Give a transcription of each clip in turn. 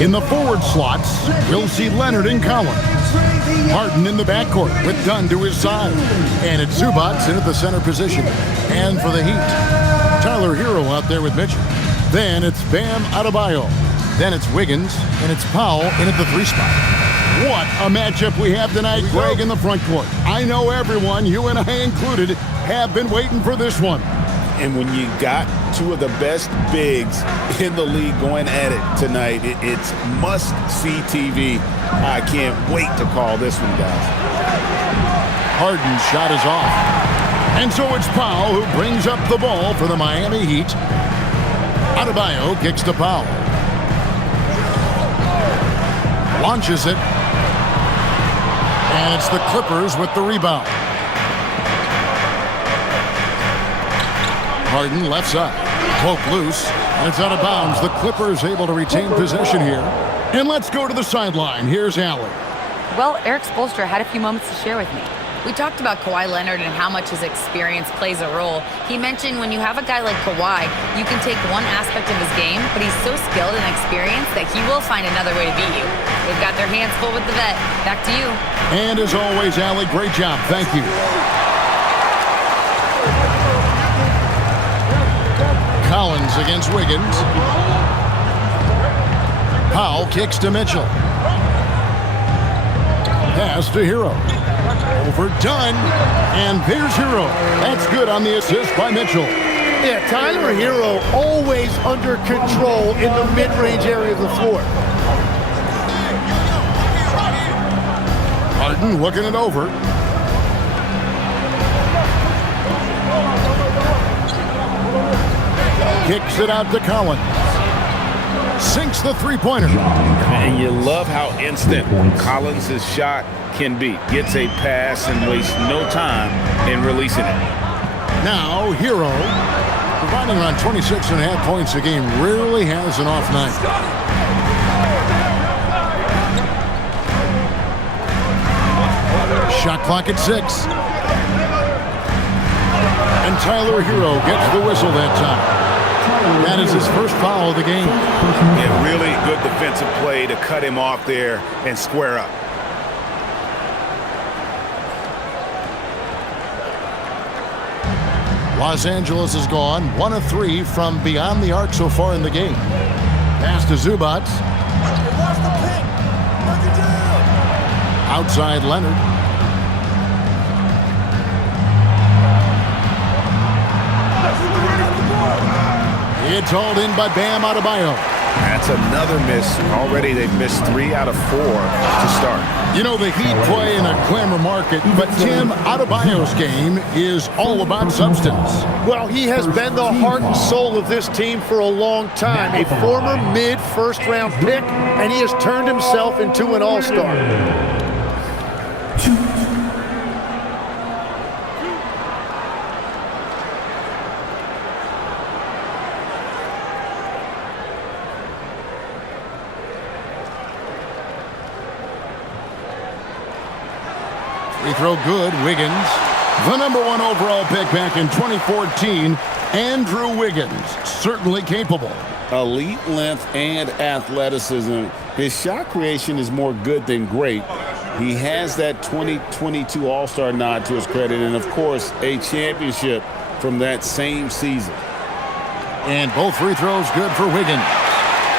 In the forward slots, you'll see Leonard and Collins. Harden in the backcourt with Dunn to his side. And it's Zubac in at the center position. And for the Heat, Tyler Hero out there with Mitchell. Then it's Bam Adebayo. Then it's Wiggins, and it's Powell in at the 3 spot. What a matchup we have tonight, Greg, in the front court. I know everyone, you and I included, have been waiting for this one. And when you got two of the best bigs in the league going at it tonight, it's must-see TV. I can't wait to call this one, guys. Harden's shot is off. And so it's Powell who brings up the ball for the Miami Heat. Adebayo kicks to Powell. Launches it. And it's the Clippers with the rebound. Harden left side. Poke loose. And it's out of bounds. The Clippers able to retain possession here. And let's go to the sideline. Here's Allen. Well, Eric Spoelstra had a few moments to share with me. We talked about Kawhi Leonard and how much his experience plays a role. He mentioned when you have a guy like Kawhi, you can take one aspect of his game, but he's so skilled and experienced that he will find another way to beat you. They've got their hands full with the vet. Back to you. And as always, Allie, great job. Thank you. Collins against Wiggins. Powell kicks to Mitchell. Pass to Hero. Overdone, and there's Hero. That's good on the assist by Mitchell. Yeah, Tyler Hero always under control in the mid-range area of the floor. Harden looking it over. Kicks it out to Collins. Sinks the three-pointer. And you love how instant Collins' shot can be. Gets a pass and wastes no time in releasing it. Now, Hero, providing around 26.5 points a game, rarely has an off night. Shot clock at 6. And Tyler Hero gets the whistle that time. That is his first foul of the game. Yeah, really good defensive play to cut him off there and square up. Los Angeles is gone 1 of 3 from beyond the arc so far in the game. Pass to Zubac. Outside Leonard. It's hauled in by Bam Adebayo. That's another miss. Already they've missed 3 out of 4 to start. You know, the Heat play in a glamour market, but Tim, Adebayo's game is all about substance. Well, he has been the heart and soul of this team for a long time. A former mid-first-round pick, and he has turned himself into an all-star. Free throw good, Wiggins. The number 1 overall pick back in 2014, Andrew Wiggins, certainly capable. Elite length and athleticism. His shot creation is more good than great. He has that 2022 All-Star nod to his credit, and of course, a championship from that same season. And both free throws good for Wiggins.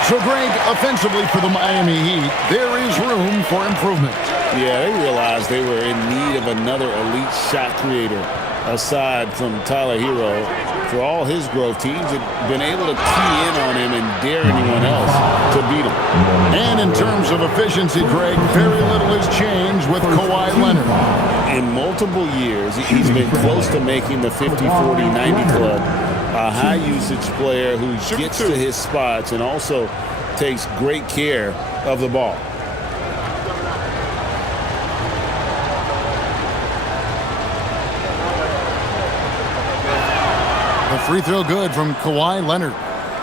So, Greg, offensively for the Miami Heat, there is room for improvement. Yeah, they realized they were in need of another elite shot creator aside from Tyler Hero. For all his growth, teams have been able to key in on him and dare anyone else to beat him. And in terms of efficiency, Greg, very little has changed with Kawhi Leonard. In multiple years, he's been close to making the 50-40-90 club. A high-usage player who gets to his spots and also takes great care of the ball. The free throw good from Kawhi Leonard.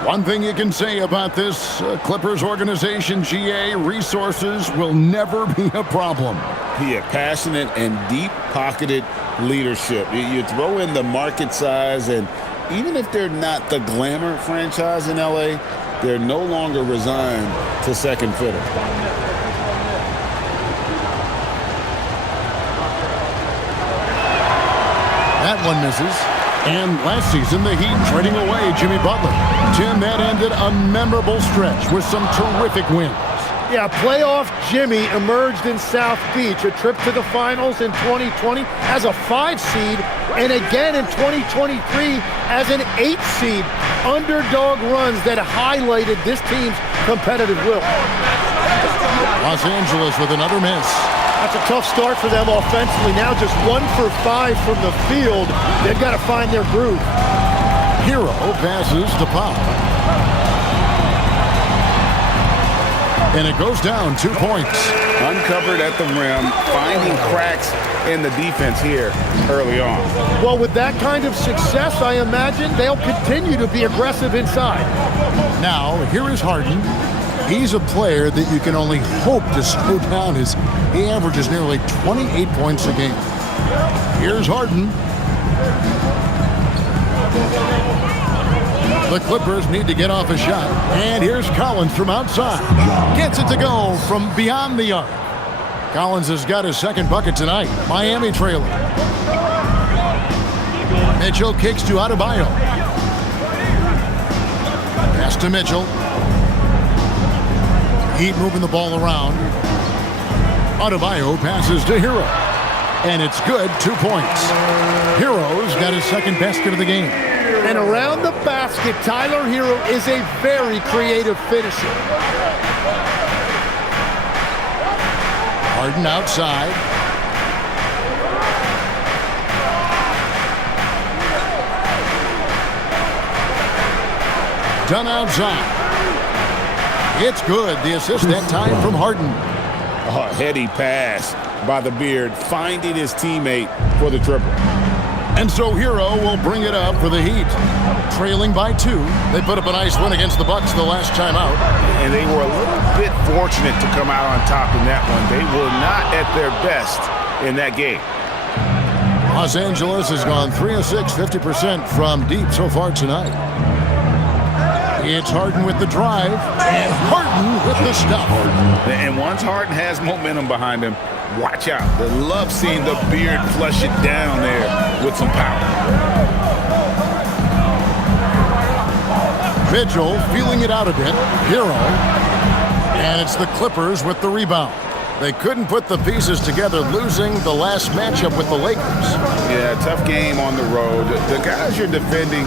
One thing you can say about this Clippers organization, GA, resources will never be a problem. Yeah, passionate and deep-pocketed leadership. You throw in the market size, and even if they're not the glamour franchise in LA, They're no longer resigned to second fiddle. That one misses. And last season, the Heat trading away Jimmy Butler. Tim, that ended a memorable stretch with some terrific wins. Yeah, playoff Jimmy emerged in South Beach, a trip to the finals in 2020 as a 5 seed, and again in 2023 as an 8 seed. Underdog runs that highlighted this team's competitive will. Los Angeles with another miss. That's a tough start for them offensively. Now just 1 for 5 from the field. They've got to find their groove. Hero passes to Pop. And it goes down 2 points. Uncovered at the rim, finding cracks in the defense here early on. Well, with that kind of success, I imagine they'll continue to be aggressive inside. Now, here is Harden. He's a player that you can only hope to slow down as he averages nearly 28 points a game. Here's Harden. The Clippers need to get off a shot. And here's Collins from outside. Gets it to go from beyond the arc. Collins has got his second bucket tonight. Miami trailing. Mitchell kicks to Adebayo. Pass to Mitchell. Heat moving the ball around. Adebayo passes to Hero. And it's good, 2 points. Hero's got his second basket of the game. And around the basket, Tyler Hero is a very creative finisher. Harden outside. Done outside. It's good. The assist that time from Harden. A heady pass by the Beard, finding his teammate for the triple. And so Hero will bring it up for the Heat. Trailing by 2. They put up a nice win against the Bucks the last time out. And they were a little bit fortunate to come out on top in that one. They were not at their best in that game. Los Angeles has gone 3 of 6, 50% from deep so far tonight. It's Harden with the drive, and Harden with the stop. And once Harden has momentum behind him, watch out. They love seeing the Beard flush it down there with some power. Mitchell feeling it out a bit. Hero. And it's the Clippers with the rebound. They couldn't put the pieces together, losing the last matchup with the Lakers. Yeah, tough game on the road. The guys you're defending,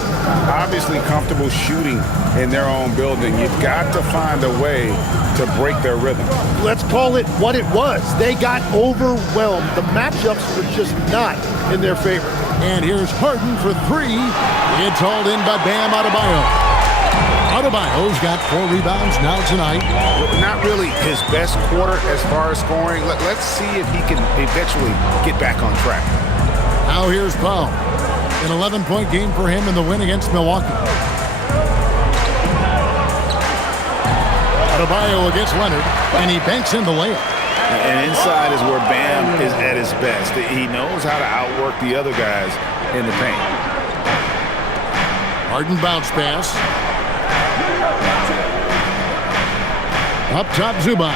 obviously comfortable shooting in their own building. You've got to find a way to break their rhythm. Let's call it what it was. They got overwhelmed. The matchups were just not in their favor. And here's Harden for 3. It's hauled in by Bam Adebayo. Adebayo's got 4 rebounds now tonight. Not really his best quarter as far as scoring. Let's see if he can eventually get back on track. Now here's Powell. An 11-point game for him in the win against Milwaukee. Adebayo against Leonard, and he banks in the layup. And inside is where Bam is at his best. He knows how to outwork the other guys in the paint. Harden bounce pass. Up top, Zubac.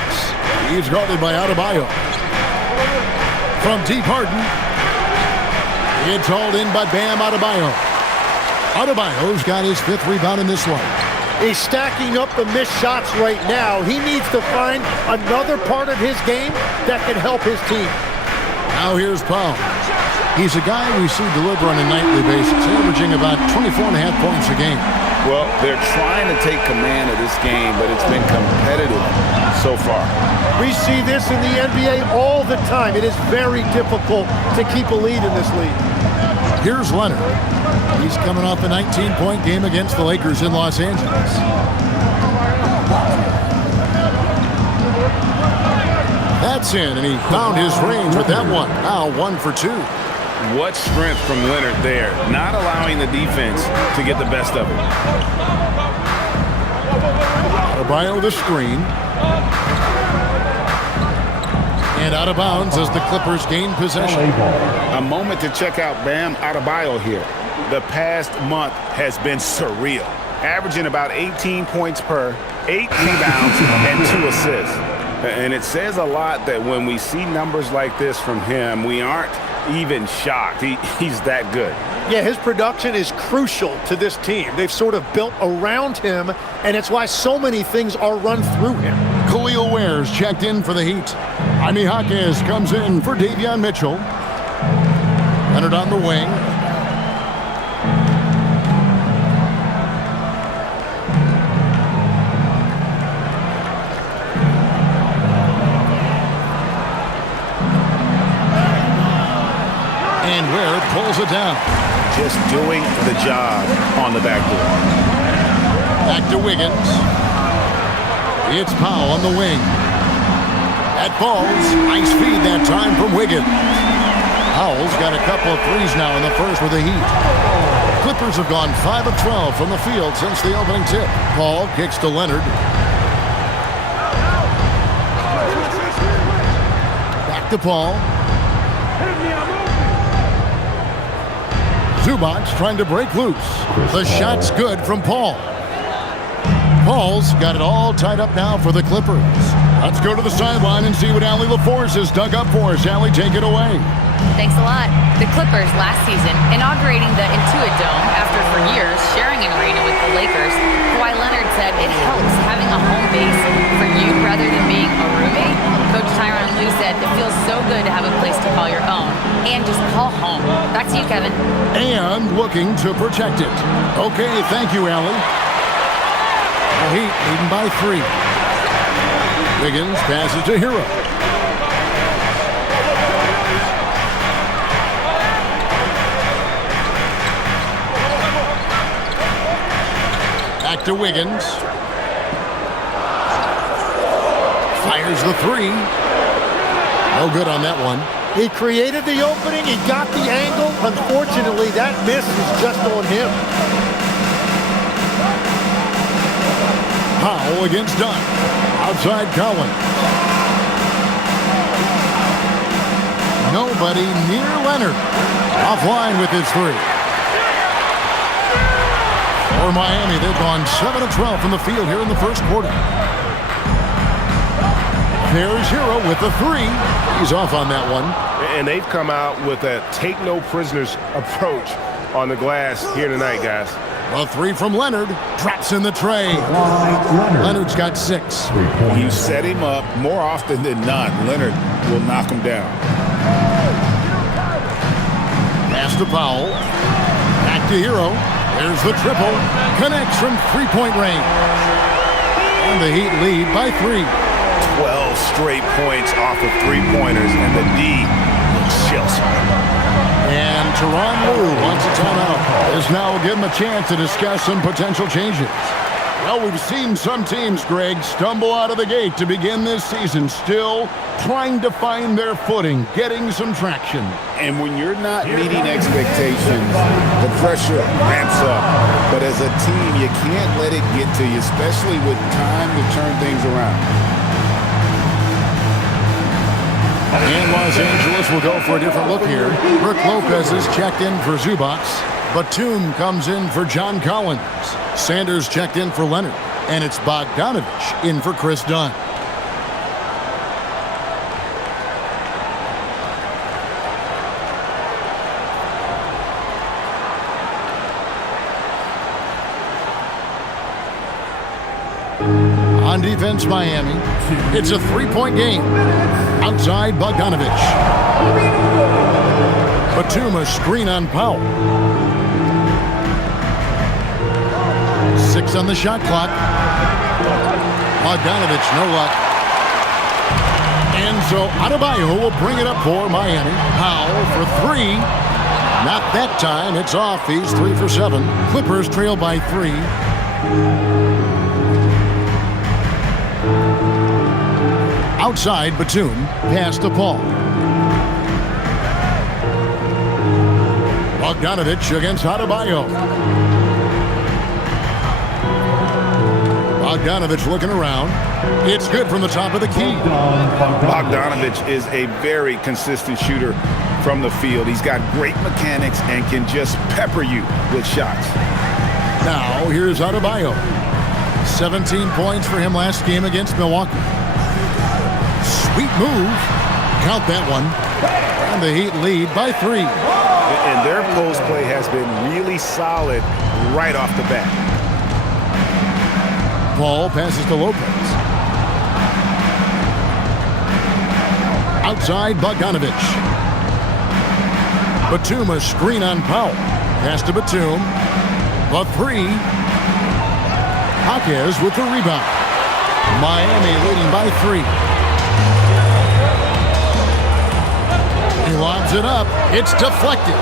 He's guarded by Adebayo. From deep, Harden. It's hauled in by Bam Adebayo. Adebayo's got his 5th rebound in this one. He's stacking up the missed shots right now. He needs to find another part of his game that can help his team. Now here's Powell. He's a guy we see deliver on a nightly basis, averaging about 24.5 points a game. Well, they're trying to take command of this game, but it's been competitive so far. We see this in the NBA all the time. It is very difficult to keep a lead in this league. Here's Leonard. He's coming off a 19-point game against the Lakers in Los Angeles. That's in, and he found his range with that one. Now 1 for 2. What strength from Leonard there, not allowing the defense to get the best of it. Adebayo the screen. And out of bounds as the Clippers gain possession. A moment to check out Bam Adebayo here. The past month has been surreal. averaging about 18 points per, 8 rebounds, and 2 assists. And it says a lot that when we see numbers like this from him, we aren't even shocked. He's that good. Yeah, his production is crucial to this team. They've sort of built around him, and it's why so many things are run through him. Khalil Ware's checked in for the Heat. Jaime Jaquez comes in for Davion Mitchell. Leonard on the wing. And Ware pulls it down. Just doing the job on the backboard. Back to Wiggins. It's Powell on the wing. That falls. Nice feed that time from Wiggins. Powell's got a couple of threes now in the first with the Heat. Clippers have gone 5 of 12 from the field since the opening tip. Paul kicks to Leonard. Back to Paul. Zubac trying to break loose. The shot's good from Paul. Paul's got it all tied up now for the Clippers. Let's go to the sideline and see what Allie LaForce has dug up for us. Allie, take it away. Thanks a lot. The Clippers last season inaugurating the Intuit Dome after for years sharing an arena with the Lakers. Kawhi Leonard said it helps having a home base for you rather than being a roommate. Coach Tyronn Lue said it feels so good to have a place to call your own and just call home. Back to you, Kevin. And looking to protect it. Okay, thank you, Allie. The Heat leading by 3. Wiggins passes to Hero. Back to Wiggins. Fires the 3. No good on that one. He created the opening. He got the angle. Unfortunately, that miss is just on him. Powell against Dunn. Outside Collins. Nobody near Leonard. Offline with his 3. For Miami, they've gone 7 of 12 from the field here in the first quarter. There's Hero with the 3. He's off on that one. And they've come out with a take-no-prisoners approach on the glass here tonight, guys. A 3 from Leonard. Traps in the tray. Leonard's got 6. You set him up more often than not. Leonard will knock him down. Pass to Powell. Back to Hero. There's the triple. Connects from three-point range. And the Heat lead by 3. 12 straight points off of three-pointers, and the D looks Chelsea. And Tyronn Lue wants a timeout. This now will give him a chance to discuss some potential changes. Well, we've seen some teams, Greg, stumble out of the gate to begin this season, still trying to find their footing, getting some traction. And when you're not meeting expectations, the pressure ramps up. But as a team, you can't let it get to you, especially with time to turn things around. And Los Angeles will go for a different look here. Brook Lopez is checked in for Zubac. Batum comes in for John Collins. Sanders checked in for Leonard. And it's Bogdanovich in for Chris Dunn. On defense, Miami. It's a three-point game. Outside, Bogdanovich. Batum, a screen on Powell. 6 on the shot clock. Bogdanovich, no luck. And so Adebayo will bring it up for Miami. Powell for 3. Not that time. It's off. He's 3 for 7. Clippers trail by 3. Outside, Batum. Pass to Paul. Bogdanovich against Adebayo. Bogdanovich looking around. It's good from the top of the key. Bogdanovich is a very consistent shooter from the field. He's got great mechanics and can just pepper you with shots. Now, here's Adebayo. 17 points for him last game against Milwaukee. Sweet move. Count that one. And the Heat lead by 3. And their post play has been really solid right off the bat. Paul passes to Lopez. Outside, Bogdanovich. Batum, a screen on Powell. Pass to Batum. The 3. Hawkes with the rebound. Miami leading by 3. He lobs it up. It's deflected.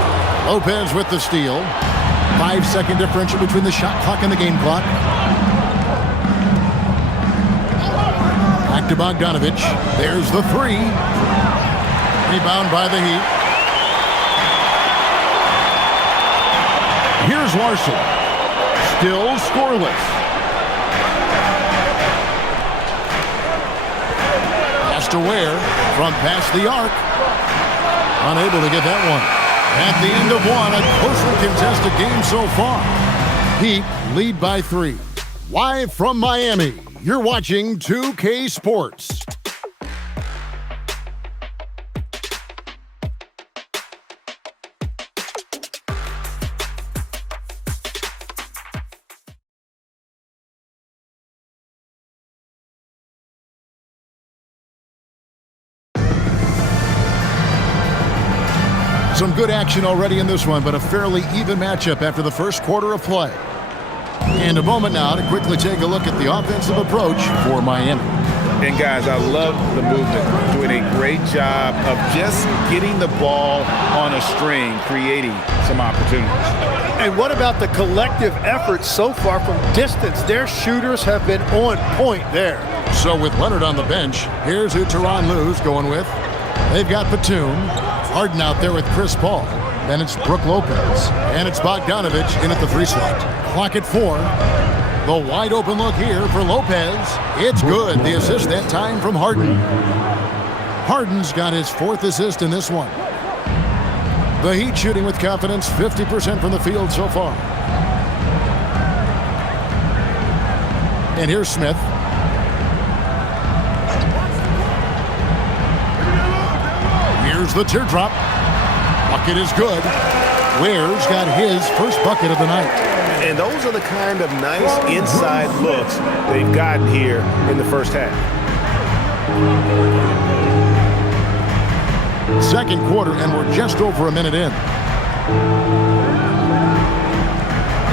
Lopez with the steal. 5-second differential between the shot clock and the game clock. Back to Bogdanovich. There's the 3. Rebound by the Heat. Here's Larson. Still scoreless. Pass to Ware. From past the arc. Unable to get that one. At the end of one, a closely contested game so far. Heat lead by 3. Live from Miami, you're watching 2K Sports. Some good action already in this one, but a fairly even matchup after the first quarter of play. And a moment now to quickly take a look at the offensive approach for Miami. And guys, I love the movement. Doing a great job of just getting the ball on a string, creating some opportunities. And what about the collective effort so far from distance? Their shooters have been on point there. So with Leonard on the bench, here's who Tyronn Lue's going with. They've got Batum. Harden out there with Chris Paul. Then it's Brook Lopez. And it's Bogdanovich in at the 3 slot. Clock at 4. The wide open look here for Lopez. It's good. The assist that time from Harden. Harden's got his 4th assist in this one. The Heat shooting with confidence, 50% from the field so far. And here's Smith. Here's the teardrop. Bucket is good. Ware's got his first bucket of the night. And those are the kind of nice inside looks they've gotten here in the first half. Second quarter, and we're just over a minute in.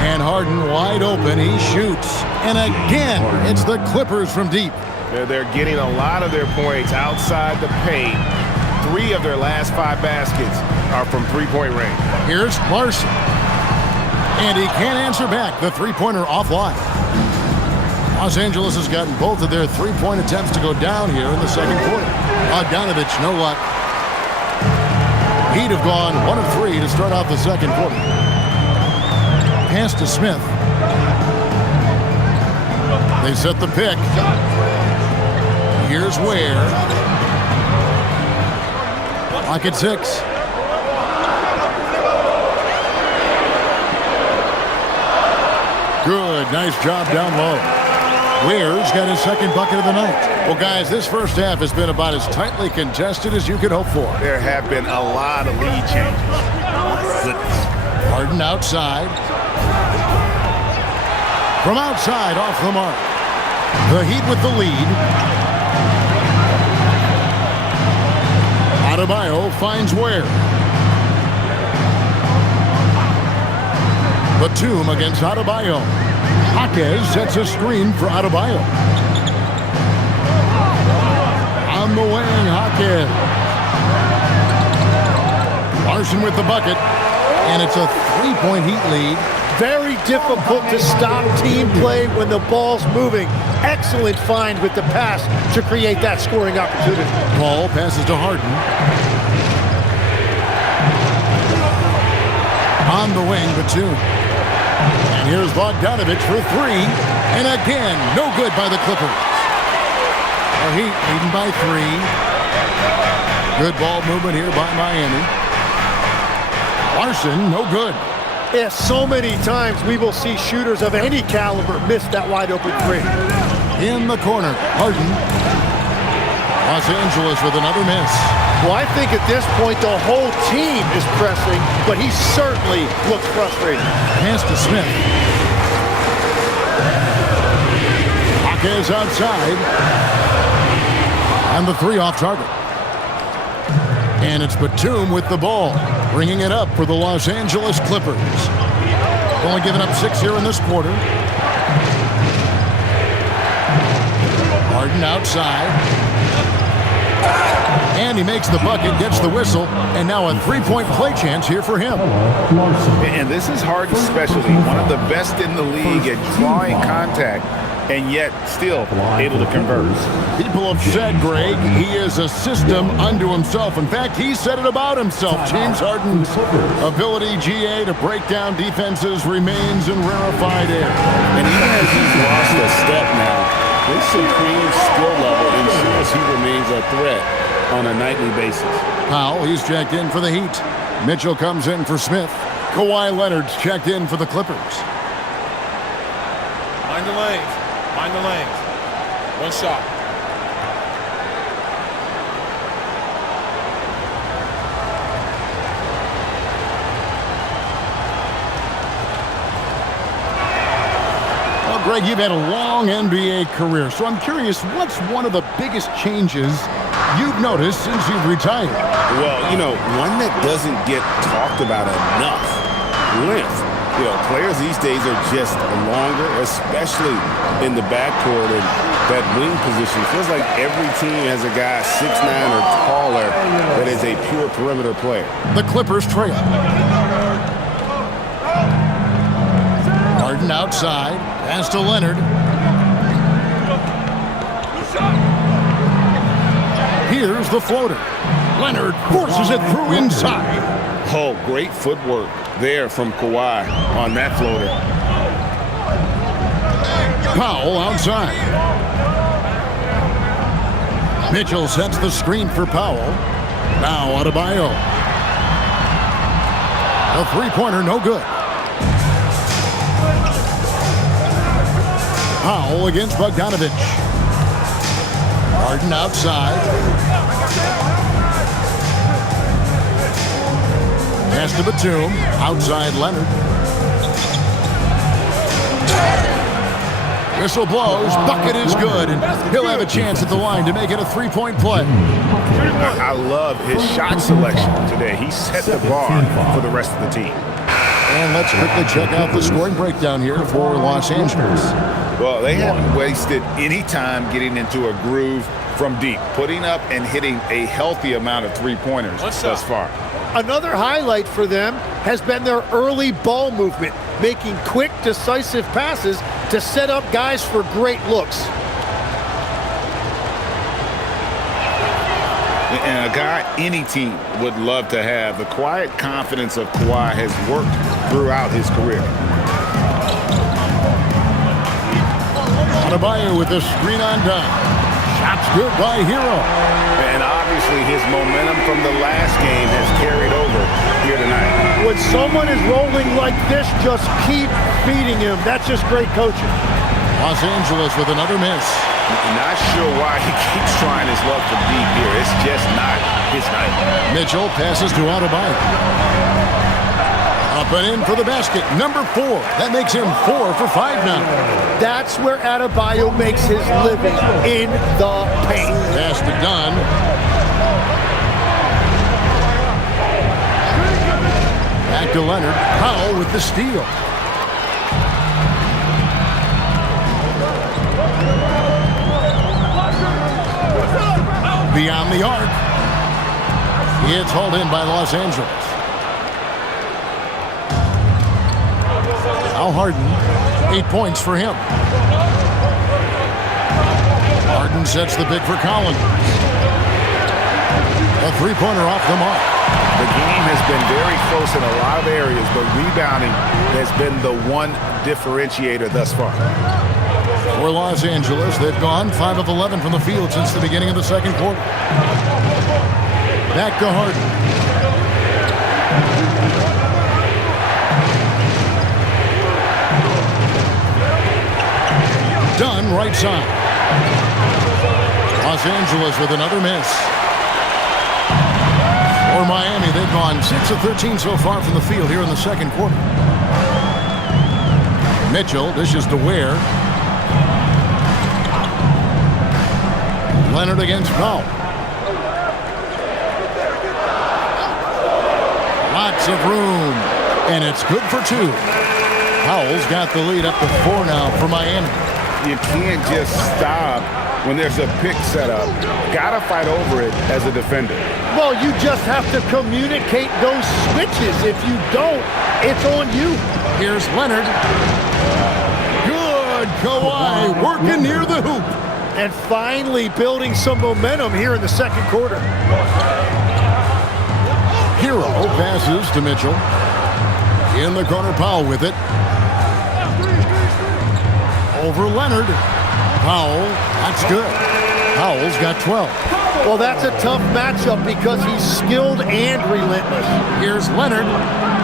And Harden wide open. He shoots. And again, it's the Clippers from deep. They're getting a lot of their points outside the paint. 3 of their last 5 baskets are from three-point range. Here's Larson. And he can't answer back. The three-pointer offline. Los Angeles has gotten both of their three-point attempts to go down here in the second quarter. Bogdanovich, no luck. Heat have gone 1 of 3 to start off the second quarter. Pass to Smith. They set the pick. Here's Ware. Clock at 6. Good, nice job down low. Ware's got his second bucket of the night. Well, guys, this first half has been about as tightly contested as you could hope for. There have been a lot of lead changes. Harden outside. From outside, off the mark. The Heat with the lead. Adebayo finds Ware. Batum against Adebayo. Hawkes sets a screen for Adebayo. On the wing, Hawkes. Larson with the bucket. And it's a 3-point Heat lead. Very difficult to stop team play when the ball's moving. Excellent find with the pass to create that scoring opportunity. Paul passes to Harden. On the wing, Batum. And here's Bogdanovich for 3. And again, no good by the Clippers. The Heat leading by 3. Good ball movement here by Miami. Larson, no good. Yeah, so many times we will see shooters of any caliber miss that wide open three. In the corner, Harden. Los Angeles with another miss. Well, I think at this point the whole team is pressing, but he certainly looks frustrated. Pass to Smith. Is outside. And the three off target. And it's Batum with the ball, bringing it up for the Los Angeles Clippers. Only giving up 6 here in this quarter. Harden outside. And he makes the bucket, gets the whistle, and now a three-point play chance here for him. And this is Harden's specialty, one of the best in the league at drawing contact, and yet still able to convert. People have said, Greg, he is a system unto himself. In fact, he said it about himself. James Harden's ability, GA, to break down defenses remains in rarefied air. And even as he's lost a step now, his supreme skill level ensures he remains a threat on a nightly basis. Powell, he's checked in for the Heat. Mitchell comes in for Smith. Kawhi Leonard's checked in for the Clippers. Mind the lanes. Mind the lanes. One shot. Well, Greg, you've had a long NBA career, so I'm curious, what's one of the biggest changes you've noticed since you've retired? Well, one that doesn't get talked about enough. Length. Players these days are just longer, especially in the backcourt, and that wing position. Feels like every team has a guy 6'9" or taller that is a pure perimeter player. The Clippers trail. Harden outside. Pass to Leonard. Here's the floater. Leonard forces it through inside. Oh, great footwork there from Kawhi on that floater. Powell outside. Mitchell sets the screen for Powell. Now Adebayo. A three-pointer, no good. Powell against Bogdanovich. Harden outside. Pass to Batum. Outside Leonard. Whistle blows. Bucket is good. And he'll have a chance at the line to make it a three-point play. I love his shot selection today. He set the bar for the rest of the team. And let's quickly check out the scoring breakdown here for Los Angeles. Well, they haven't wasted any time getting into a groove from deep, putting up and hitting a healthy amount of three-pointers thus far. Another highlight for them has been their early ball movement, making quick, decisive passes to set up guys for great looks. And a guy any team would love to have. The quiet confidence of Kawhi has worked throughout his career. Adebayo with the screen on down. Shots good by Hero. And obviously his momentum from the last game has carried over here tonight. When someone is rolling like this, just keep feeding him. That's just great coaching. Los Angeles with another miss. Not sure why he keeps trying his luck from deep here. It's just not his night. Mitchell passes to Adebayo. Up and in for the basket. Number 4. That makes him 4 for 5 now. That's where Adebayo makes his living, in the paint. Pass to Dunn. Back to Leonard. Powell with the steal. Beyond the arc. It's hauled in by Los Angeles. Al Harden, 8 points for him. Harden sets the pick for Collins. A three-pointer off the mark. The game has been very close in a lot of areas, but rebounding has been the one differentiator thus far. For Los Angeles, they've gone 5 of 11 from the field since the beginning of the second quarter. Back to Harden. Dunn right side. Los Angeles with another miss. For Miami, they've gone 6 of 13 so far from the field here in the second quarter. Mitchell dishes to Ware. Leonard against Powell. Lots of room, and it's good for 2. Powell's got the lead up to 4 now for Miami. You can't just stop when there's a pick set up. Gotta fight over it as a defender. Well, you just have to communicate those switches. If you don't, it's on you. Here's Leonard. Good. Kawhi working near the hoop. And finally building some momentum here in the second quarter. Hero passes to Mitchell. In the corner, Powell with it. Over Leonard. Powell, that's good. Powell's got 12. Well, that's a tough matchup because he's skilled and relentless. Here's Leonard.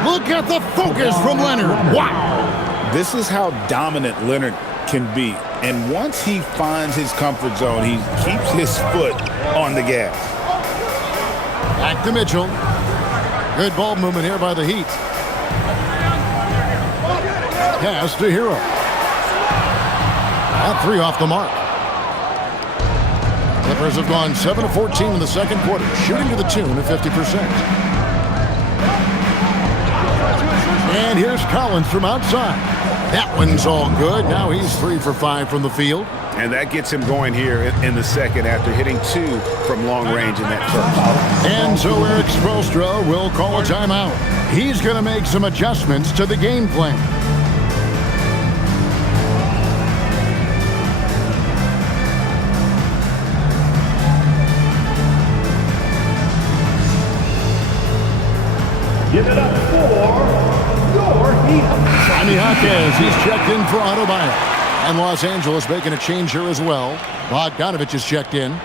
Look at the focus from Leonard. Wow. This is how dominant Leonard can be. And once he finds his comfort zone, he keeps his foot on the gas. Back to Mitchell. Good ball movement here by the Heat. Pass to Hero. At 3 off the mark. Clippers have gone 7 of 14 in the second quarter, shooting to the tune of 50%. And here's Collins from outside. That one's all good. Now he's 3 for 5 from the field. And that gets him going here in the second after hitting 2 from long range in that first. And so Eric Spoelstra will call a timeout. He's going to make some adjustments to the game plan. Give it up for your Heat. Jaime Jaquez, he's checked in for Adebayo. And Los Angeles making a change here as well. Bogdanovich is checked in.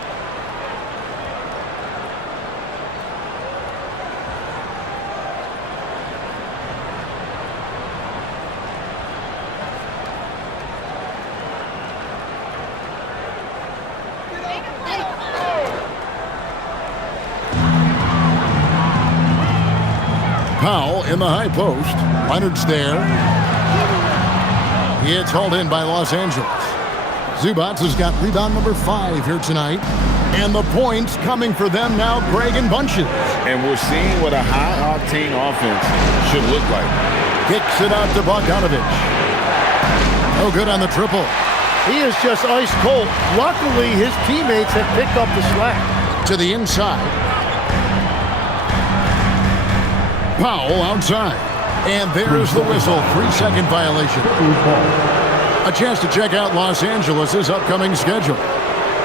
Powell in the high post. Leonard's there. It's hauled in by Los Angeles. Zubac has got rebound number 5 here tonight. And the points coming for them now, Greg in bunches. And we're seeing what a high-octane offense should look like. Kicks it out to Bogdanovich. No good on the triple. He is just ice cold. Luckily, his teammates have picked up the slack. To the inside. Powell outside. And there's the whistle. 3-second violation. A chance to check out Los Angeles' upcoming schedule.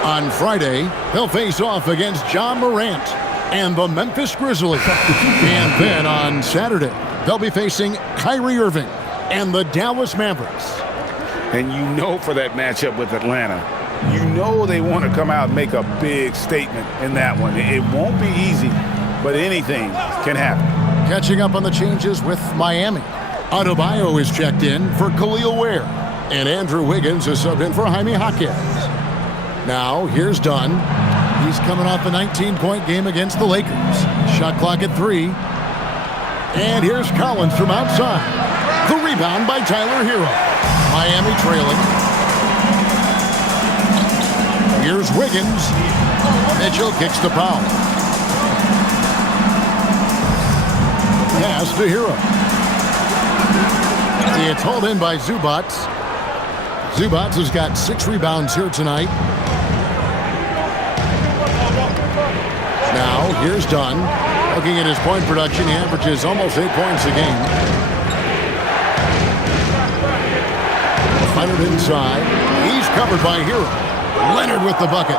On Friday, they'll face off against John Morant and the Memphis Grizzlies. And then on Saturday, they'll be facing Kyrie Irving and the Dallas Mavericks. And you know for that matchup with Atlanta, you know they want to come out and make a big statement in that one. It won't be easy, but anything can happen. Catching up on the changes with Miami. Adebayo is checked in for Khalil Ware. And Andrew Wiggins is subbed in for Jaime Jaquez. Now, here's Dunn. He's coming off a 19-point game against the Lakers. Shot clock at 3. And here's Collins from outside. The rebound by Tyler Hero. Miami trailing. Here's Wiggins. Mitchell kicks to Powell. Pass to Hero. It's hauled in by Zubac. Zubac has got 6 rebounds here tonight. Now, here's Dunn. Looking at his point production, he averages almost 8 points a game. Leonard inside. He's covered by Hero. Leonard with the bucket.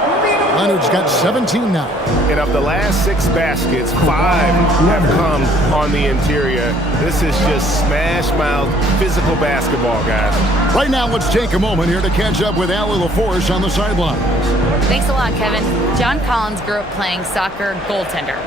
Leonard's got 17 now. And of the last 6 baskets, 5 have come on the interior. This is just smash-mouth physical basketball, guys. Right now, let's take a moment here to catch up with Allie LaForce on the sideline. Thanks a lot, Kevin. John Collins grew up playing soccer goaltender.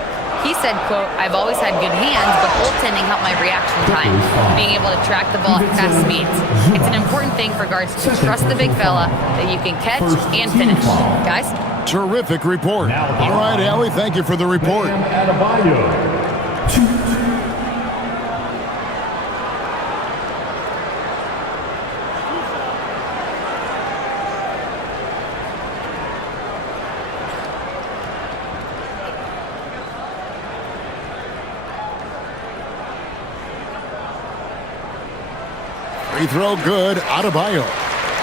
He said, quote, "I've always had good hands, but goaltending helped my reaction time, being able to track the ball at fast speeds. It's an important thing for guards to trust the big fella that you can catch and finish." Guys? Terrific report. All right, Allie, thank you for the report. Free throw good, Adebayo.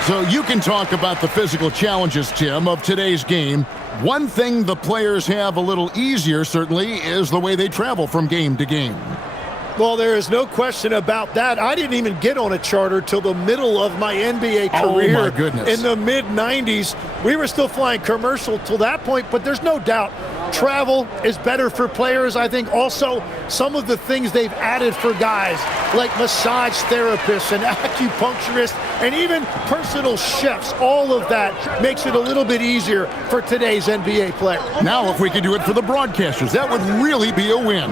So you can talk about the physical challenges, Tim, of today's game. One thing the players have a little easier, certainly, is the way they travel from game to game. Well, there is no question about that. I didn't even get on a charter till the middle of my NBA career. Oh, my goodness. In the mid-90s. We were still flying commercial till that point, but there's no doubt travel is better for players. I think also some of the things they've added for guys like massage therapists and acupuncturists and even personal chefs, all of that makes it a little bit easier for today's NBA player. Now, if we could do it for the broadcasters, that would really be a win.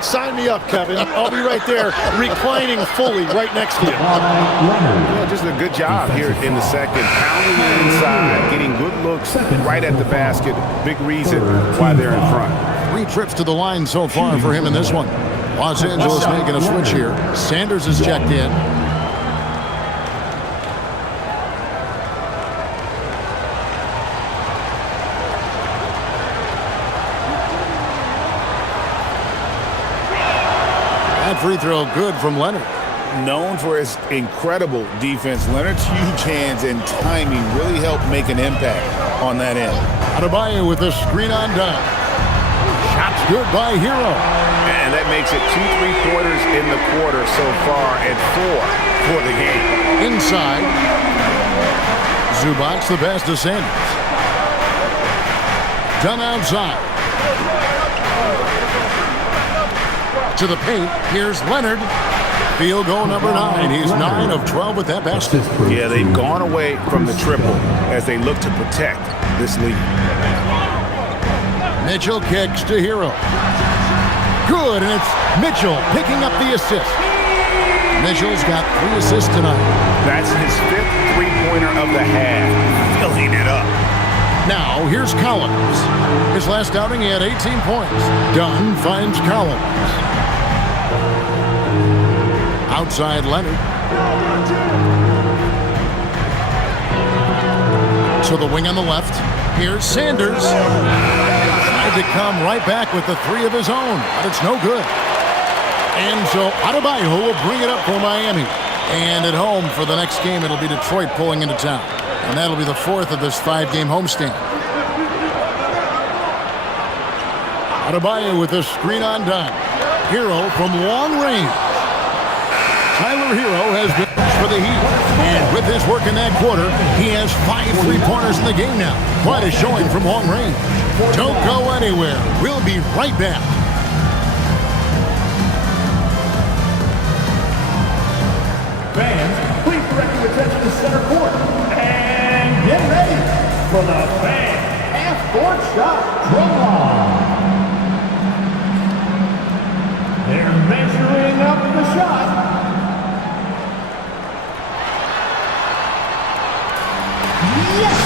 Sign me up, Kevin. I'll be right there reclining fully right next to you. Yeah, just a good job here in the second. Pounding it inside, getting good looks right at the basket. Big reason why they're in front. 3 trips to the line so far for him in this one. Los Angeles making a switch here. Sanders is checked in. That free throw good from Leonard. Known for his incredible defense, Leonard's huge hands and timing really helped make an impact on that end. Adebayo with a screen on done. Shots good by Hero. And that makes it 2 3-pointers in the quarter so far and 4 for the game. Inside. Zubac the pass to Sanders. Done outside. To the paint. Here's Leonard. Field goal number 9. He's 9 of 12 with that basket. Yeah, they've gone away from the triple as they look to protect this lead. Mitchell kicks to Hero. Good, and it's Mitchell picking up the assist. Mitchell's got 3 assists tonight. That's his 5th three-pointer of the half. Filling it up. Now, here's Collins. His last outing, he had 18 points. Dunn finds Collins. Outside Leonard. To the wing on the left. Here's Sanders. Tried to come right back with the 3 of his own, but it's no good. And so Adebayo will bring it up for Miami. And at home for the next game, it'll be Detroit pulling into town. And that'll be the 4th of this 5-game homestand. Adebayo with a screen on done. Hero from long range. Tyler Hero has been for the Heat. And with his work in that quarter, he has 5 3-pointers in the game now. Quite a showing from long range. Don't go anywhere. We'll be right back. Fans, please direct your attention to center court. And get ready for the fan half-court shot draw. They're measuring up the shot. Yes!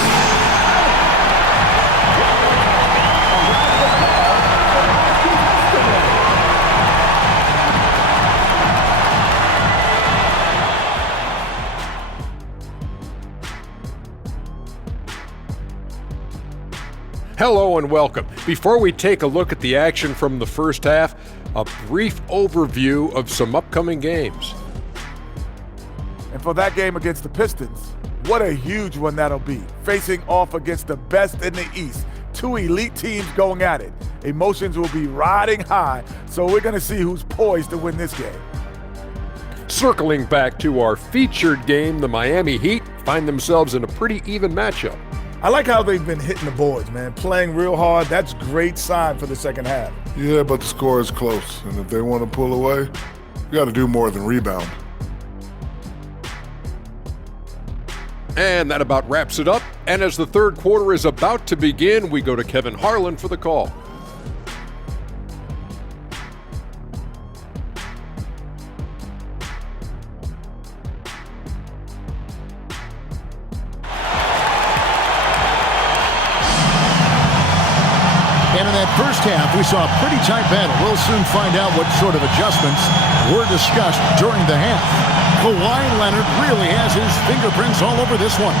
Hello and welcome. Before we take a look at the action from the first half, a brief overview of some upcoming games. And for that game against the Pistons, what a huge one that'll be. Facing off against the best in the East. 2 elite teams going at it. Emotions will be riding high, so we're going to see who's poised to win this game. Circling back to our featured game, the Miami Heat find themselves in a pretty even matchup. I like how they've been hitting the boards, man. Playing real hard. That's great sign for the second half. Yeah, but the score is close. And if they want to pull away, you got to do more than rebound. And that about wraps it up. And as the third quarter is about to begin, we go to Kevin Harlan for the call. And in that first half, we saw a pretty tight battle. We'll soon find out what sort of adjustments were discussed during the half. Kawhi Leonard really has his fingerprints all over this one.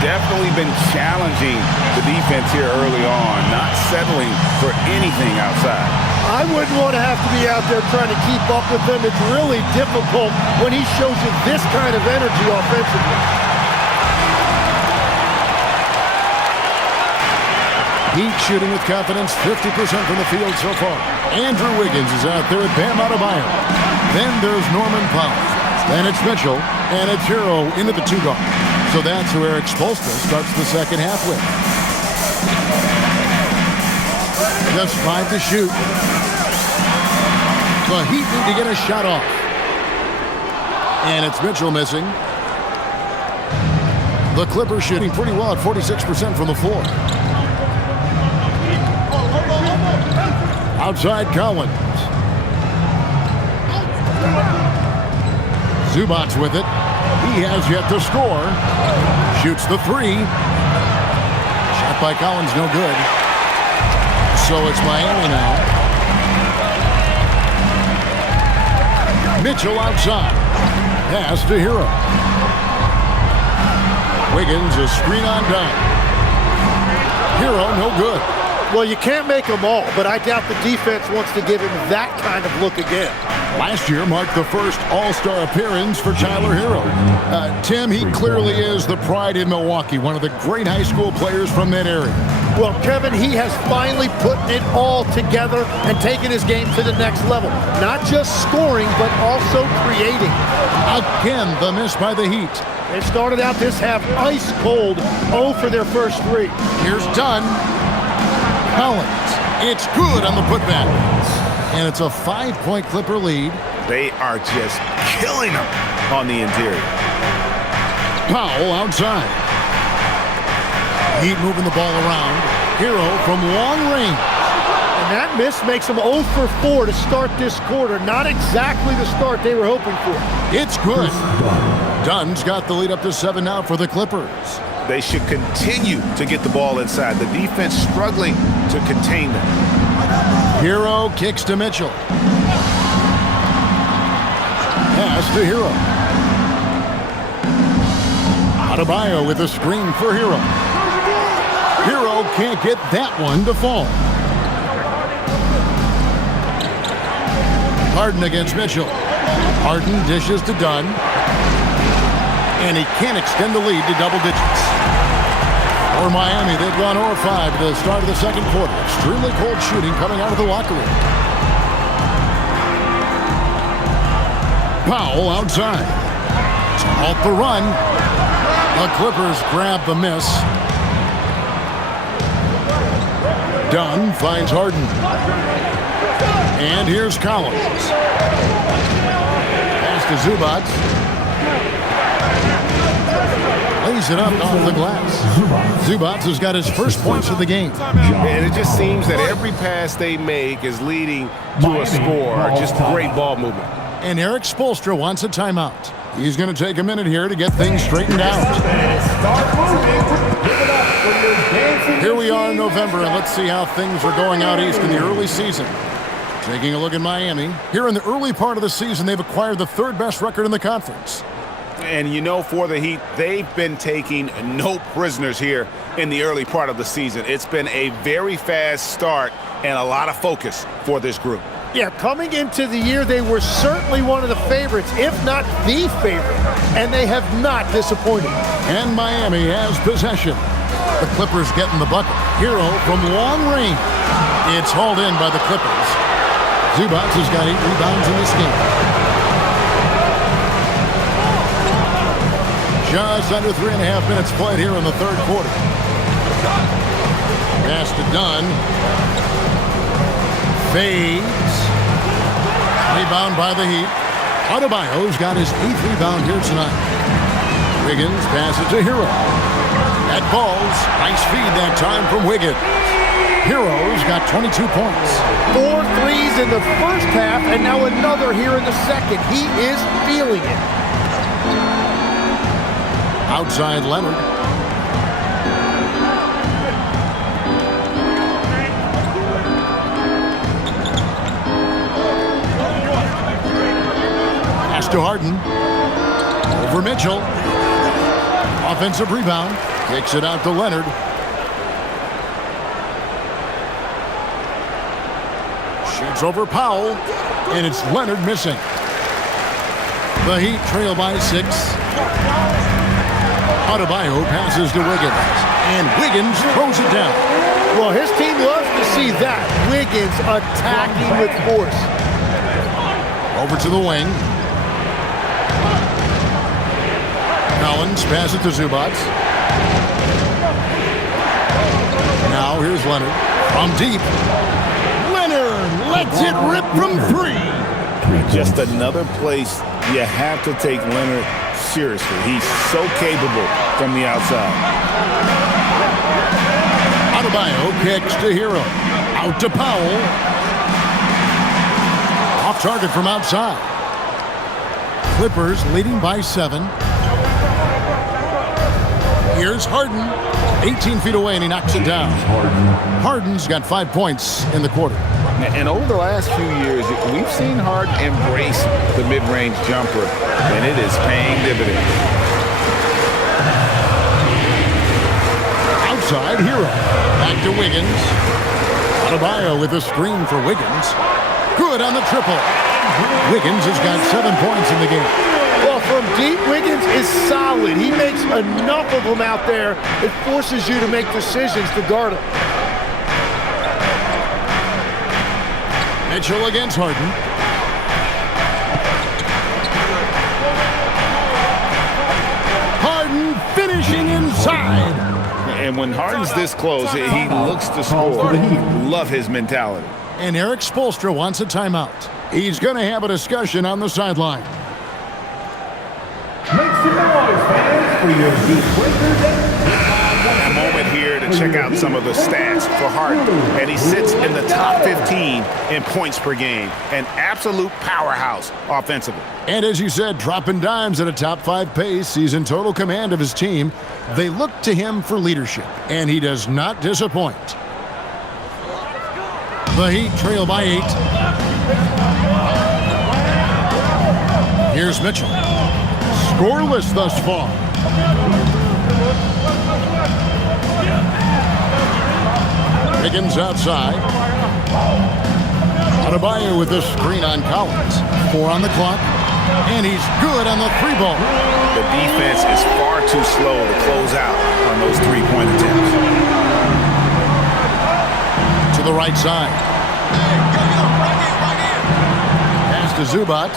Definitely been challenging the defense here early on, not settling for anything outside. I wouldn't want to have to be out there trying to keep up with him. It's really difficult when he shows you this kind of energy offensively. Heat shooting with confidence, 50% from the field so far. Andrew Wiggins is out there with Bam Adebayo. Then there's Norman Powell. Then it's Mitchell, and it's Hero into the 2-guard. So that's who Eric Spoelstra starts the second half with. Just 5 to shoot. The Heat need to get a shot off. And it's Mitchell missing. The Clippers shooting pretty well at 46% from the floor. Outside Collins. Zubac's with it. He has yet to score. Shoots the 3. Shot by Collins, no good. So it's Miami now. Mitchell outside. Pass to Hero. Wiggins, a screen on down. Hero, no good. Well, you can't make them all, but I doubt the defense wants to give him that kind of look again. Last year marked the first All-Star appearance for Tyler Hero. Tim, he clearly is the pride in Milwaukee, one of the great high school players from that area. Well, Kevin, he has finally put it all together and taken his game to the next level. Not just scoring, but also creating. Again, the miss by the Heat. They started out this half ice cold, 0 for their first 3. Here's Dunn. Collins. It's good on the putback. And it's a 5-point Clipper lead. They are just killing them on the interior. Powell outside. Heat moving the ball around. Hero from long range. And that miss makes them 0 for 4 to start this quarter. Not exactly the start they were hoping for. It's good. Dunn's got the lead up to 7 now for the Clippers. They should continue to get the ball inside. The defense struggling to contain them. Hero kicks to Mitchell. Pass to Hero. Adebayo with a screen for Hero. Hero can't get that one to fall. Harden against Mitchell. Harden dishes to Dunn. And he can't extend the lead to double digits. For Miami, they've gone 0-5 at the start of the second quarter. Extremely cold shooting coming out of the locker room. Powell outside. It's off the run. The Clippers grab the miss. Dunn finds Harden. And here's Collins. Pass to Zubac. Lays it up off the glass. Zubac has got his first points of the game. And it just seems that every pass they make is leading to a score. Just great ball movement. And Eric Spoelstra wants a timeout. He's going to take a minute here to get things straightened out. Here we are in November, and let's see how things are going out east in the early season. Taking a look at Miami. Here in the early part of the season, they've acquired the 3rd best record in the conference. And you know, for the Heat, they've been taking no prisoners here in the early part of the season. It's been a very fast start and a lot of focus for this group. Yeah, coming into the year, they were certainly one of the favorites, if not the favorite, and they have not disappointed. And Miami has possession. The Clippers getting the bucket. Hero from long range. It's hauled in by the Clippers. Zubac has got 8 rebounds in this game. Just under 3.5 minutes played here in the third quarter. Pass to Dunn. Fades. Rebound by the Heat. Adebayo's got his 8th rebound here tonight. Wiggins passes to Hero. That falls. Nice feed that time from Wiggins. Hero's got 22 points. 4 threes in the first half, and now another here in the second. He is feeling it. Outside Leonard. Harden. Over Mitchell. Offensive rebound. Kicks it out to Leonard. Shoots over Powell. And it's Leonard missing. The Heat trail by 6. Adebayo passes to Wiggins. And Wiggins throws it down. Well, his team loves to see that. Wiggins attacking with force. Over to the wing. Collins passes it to Zubac. Now here's Leonard. From deep. Leonard lets it rip from 3. Just another place you have to take Leonard seriously. He's so capable from the outside. Adebayo kicks to Hero. Out to Powell. Off target from outside. Clippers leading by 7. Here's Harden. 18 feet away, and he knocks it down. Harden's got 5 points in the quarter. And over the last few years, we've seen Harden embrace the mid-range jumper, and it is paying dividends. Outside, Hero. Back to Wiggins. Adebayo with a screen for Wiggins. Good on the triple. Wiggins has got 7 points in the game. Well, from deep, Wiggins is solid. He makes enough of them out there. It forces you to make decisions to guard him. Mitchell against Harden. Harden finishing inside. And when Harden's this close, he looks to score. Love his mentality. And Eric Spoelstra wants a timeout. He's going to have a discussion on the sideline. Make some noise, fans, for your Heat breakers. A moment here to check out some of the stats for Harden. And he sits in the top 15 in points per game. An absolute powerhouse offensively. And as you said, dropping dimes at a top 5 pace. He's in total command of his team. They look to him for leadership, and he does not disappoint. The Heat trail by 8. Here's Mitchell. Scoreless thus far. Wiggins outside. Adebayo with the screen on Collins. 4 on the clock. And he's good on the 3-ball. The defense is far too slow to close out on those 3-point attempts. To the right side. Pass to Zubac.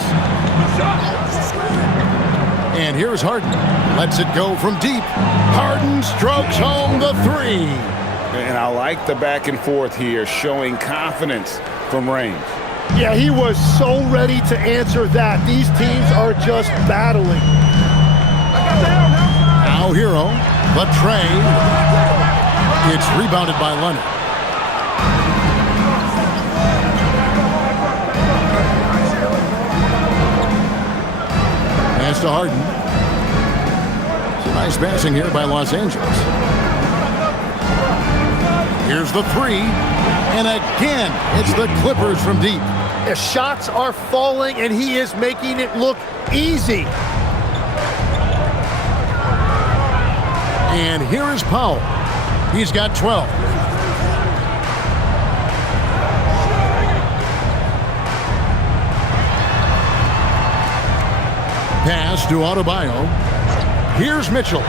And here's Harden. Lets it go from deep. Harden strokes home the 3. And I like the back and forth here, showing confidence from range. Yeah, he was so ready to answer that. These teams are just battling. Now Hero, the tray. It's rebounded by Leonard. Pass to Harden. Some nice passing here by Los Angeles. Here's the 3. And again, it's the Clippers from deep. The shots are falling, and he is making it look easy. And here is Powell. He's got 12. Pass to Adebayo. Here's Mitchell.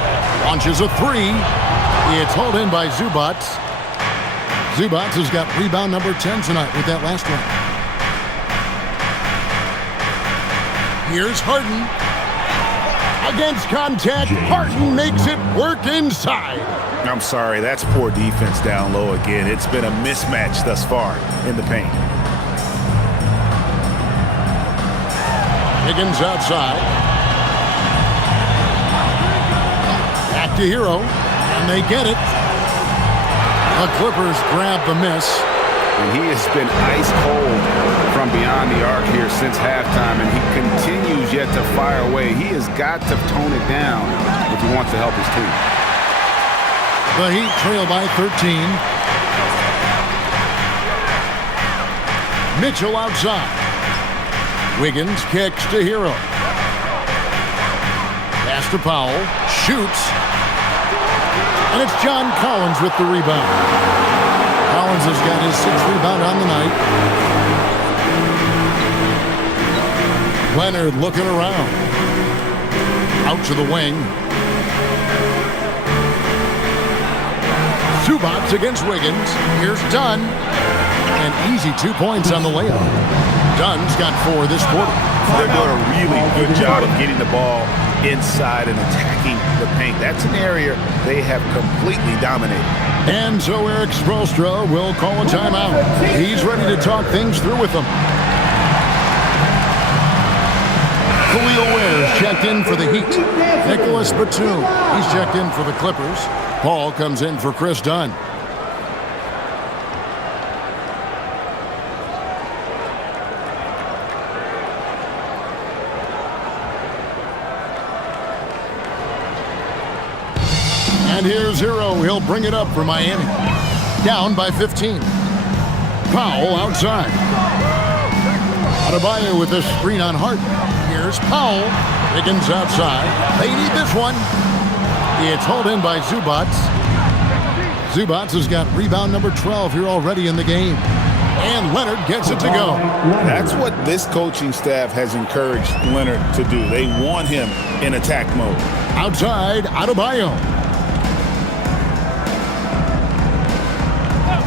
Launches a 3. It's hauled in by Zubac. Zubac has got rebound number 10 tonight with that last one. Here's Harden. Against contact, Harden makes it work inside. I'm sorry, that's poor defense down low again. It's been a mismatch thus far in the paint. Higgins outside. Back to Hero, and they get it. The Clippers grab the miss. And he has been ice cold from beyond the arc here since halftime, and he continues yet to fire away. He has got to tone it down if he wants to help his team. The Heat trail by 13. Mitchell outside. Wiggins kicks to Hero. Pass to Powell. Shoots. And it's John Collins with the rebound. Collins has got his 6th rebound on the night. Leonard looking around. Out to the wing. Zubac against Wiggins. Here's Dunn. An easy 2 points on the layup. Dunn's got 4 this quarter. They're doing a really good job of getting the ball inside and attacking the paint. That's an area they have completely dominated. And so Eric Spoelstra will call a timeout. He's ready to talk things through with them. Khalil Ware's checked in for the Heat. Nicholas Batum, he's checked in for the Clippers. Paul comes in for Chris Dunn. And here's Hero. He'll bring it up for Miami. Down by 15. Powell outside. Adebayo with a screen on Harden. Here's Powell. Wiggins outside. They need this one. It's hauled in by Zubac. Zubac has got rebound number 12 here already in the game. And Leonard gets it to go. That's what this coaching staff has encouraged Leonard to do. They want him in attack mode. Outside, Adebayo.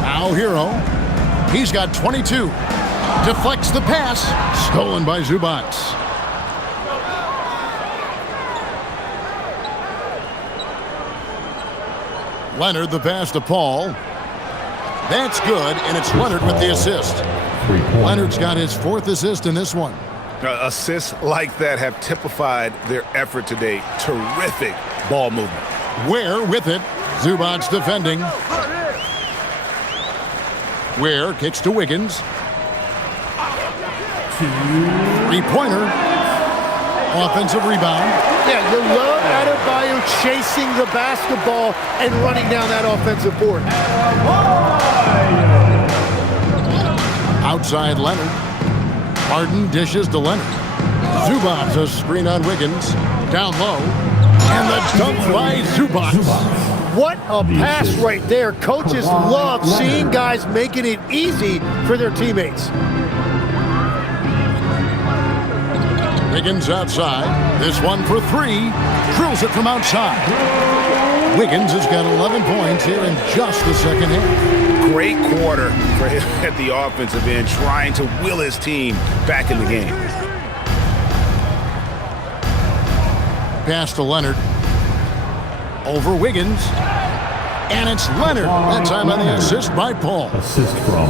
Now Hero. He's got 22. Deflects the pass. Stolen by Zubac. Leonard the pass to Paul. That's good, and it's Leonard with the assist. Leonard's got his 4th assist in this one. Assists like that have typified their effort today. Terrific ball movement. Ware with it. Zubac defending. Ware kicks to Wiggins. 3-pointer. Offensive rebound. Yeah, you love Adebayo chasing the basketball and running down that offensive board. Outside Leonard. Harden dishes to Leonard. Zubac a screen on Wiggins. Down low. And the dunk by Zubac. What a pass right there. Coaches love seeing guys making it easy for their teammates. Wiggins outside. This one for 3. Drills it from outside. Wiggins has got 11 points here in just the second half. Great quarter for him at the offensive end, trying to will his team back in the game. Pass to Leonard. Over Wiggins. And it's Leonard. That time on the assist by Paul.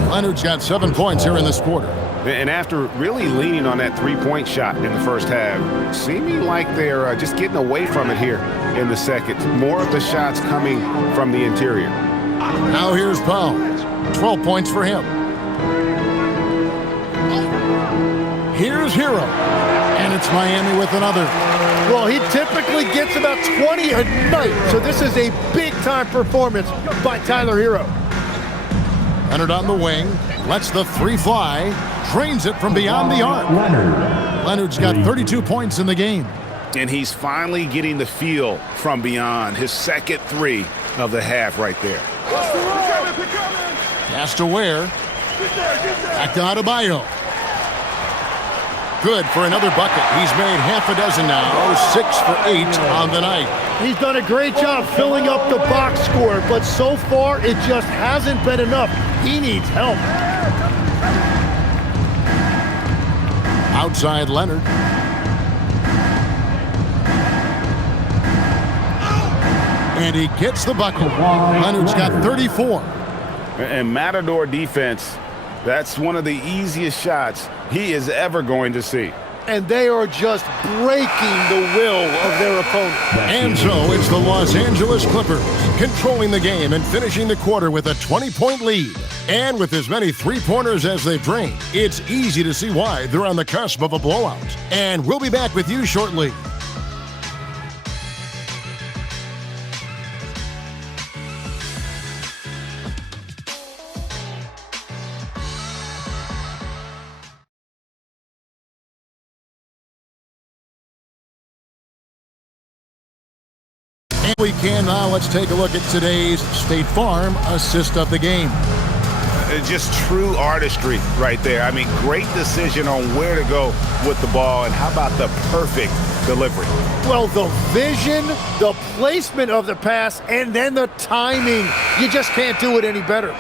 Leonard's got 7 points here in this quarter. And after really leaning on that 3-point shot in the first half, seeming like they're just getting away from it here in the second. More of the shots coming from the interior. Now here's Powell. 12 points for him. Here's Hero. And it's Miami with another. Well, he typically gets about 20 a night, so this is a big-time performance by Tyler Hero. Leonard on the wing. Lets the 3 fly. Drains it from beyond the arc. Leonard's got 32 points in the game. And he's finally getting the feel from beyond. His second 3 of the half right there. Pass to Ware. Back to Adebayo. Good for another bucket. He's made half a dozen now. 6 for 8 on the night. He's done a great job filling up the box score, but so far it just hasn't been enough. He needs help. Outside Leonard. And he gets the bucket. Leonard's got 34. And Matador defense, that's one of the easiest shots he is ever going to see. And they are just breaking the will of their opponent. And so it's the Los Angeles Clippers controlling the game and finishing the quarter with a 20-point lead. And with as many three-pointers as they've drained, it's easy to see why they're on the cusp of a blowout. And we'll be back with you shortly. And we can now, let's take a look at today's State Farm assist of the game. Just true artistry right there. I mean, great decision on where to go with the ball, and how about the perfect delivery? Well, the vision, the placement of the pass, and then the timing. You just can't do it any better.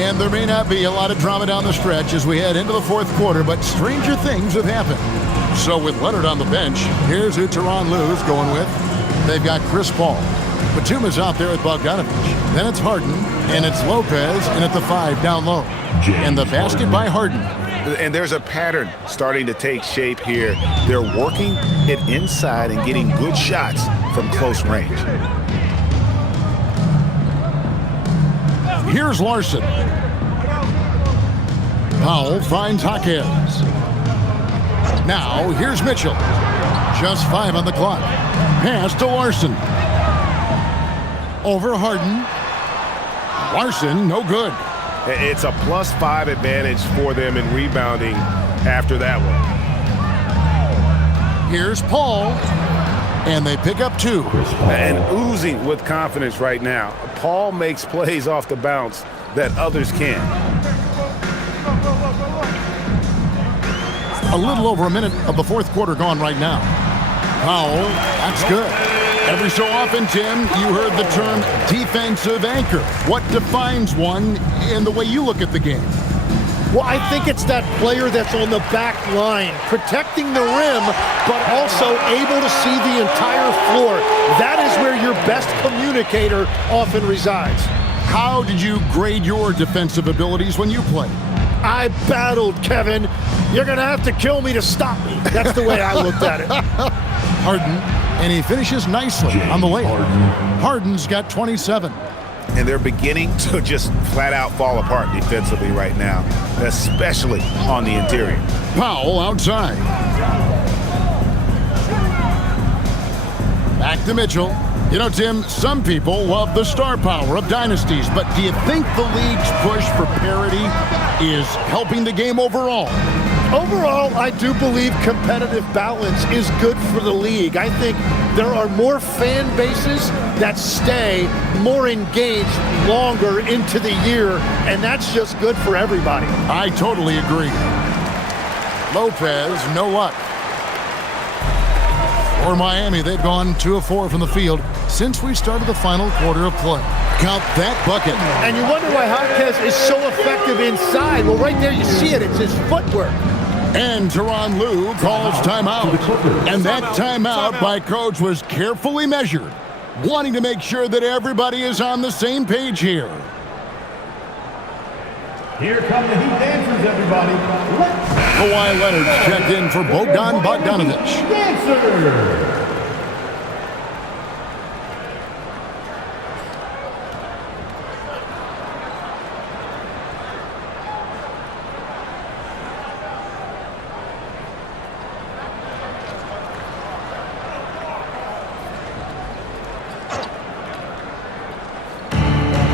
And there may not be a lot of drama down the stretch as we head into the fourth quarter, but stranger things have happened. So with Leonard on the bench, here's who Tyronn Lue's going with. They've got Chris Paul. Batum is out there with Bogdanovich. Then it's Harden, and it's Lopez, and at the 5 down low. And the basket by Harden. And there's a pattern starting to take shape here. They're working it inside and getting good shots from close range. Here's Larson. Powell finds Jaquez. Now, here's Mitchell. Just 5 on the clock. Pass to Larson. Over Harden. Larson, no good. It's a +5 advantage for them in rebounding after that one. Here's Paul. And they pick up 2. And oozing with confidence right now. Paul makes plays off the bounce that others can't. A little over a minute of the fourth quarter gone right now. Powell, that's good. Every so often, Tim, you heard the term defensive anchor. What defines one in the way you look at the game? Well, I think it's that player that's on the back line, protecting the rim, but also able to see the entire floor. That is where your best communicator often resides. How did you grade your defensive abilities when you played? I battled, Kevin. You're going to have to kill me to stop me. That's the way I looked at it. Harden, and he finishes nicely on the layup. Harden's got 27. And they're beginning to just flat out fall apart defensively right now, especially on the interior. Powell outside. Back to Mitchell. You know, Tim, some people love the star power of dynasties, but do you think the league's push for parity is helping the game overall? Overall, I do believe competitive balance is good for the league. I think there are more fan bases that stay more engaged longer into the year, and that's just good for everybody. I totally agree. Lopez, no luck. For Miami, they've gone 2 of 4 from the field since we started the final quarter of play. Count that bucket. And you wonder why Jaquez is so effective inside. Well, right there you see it. It's his footwork. And Tyronn Lue calls timeout. And that timeout by Coach was carefully measured, wanting to make sure that everybody is on the same page here. Here come the Heat dancers, everybody. Kawhi Leonard's checked in for Bogdanovich. Dancer.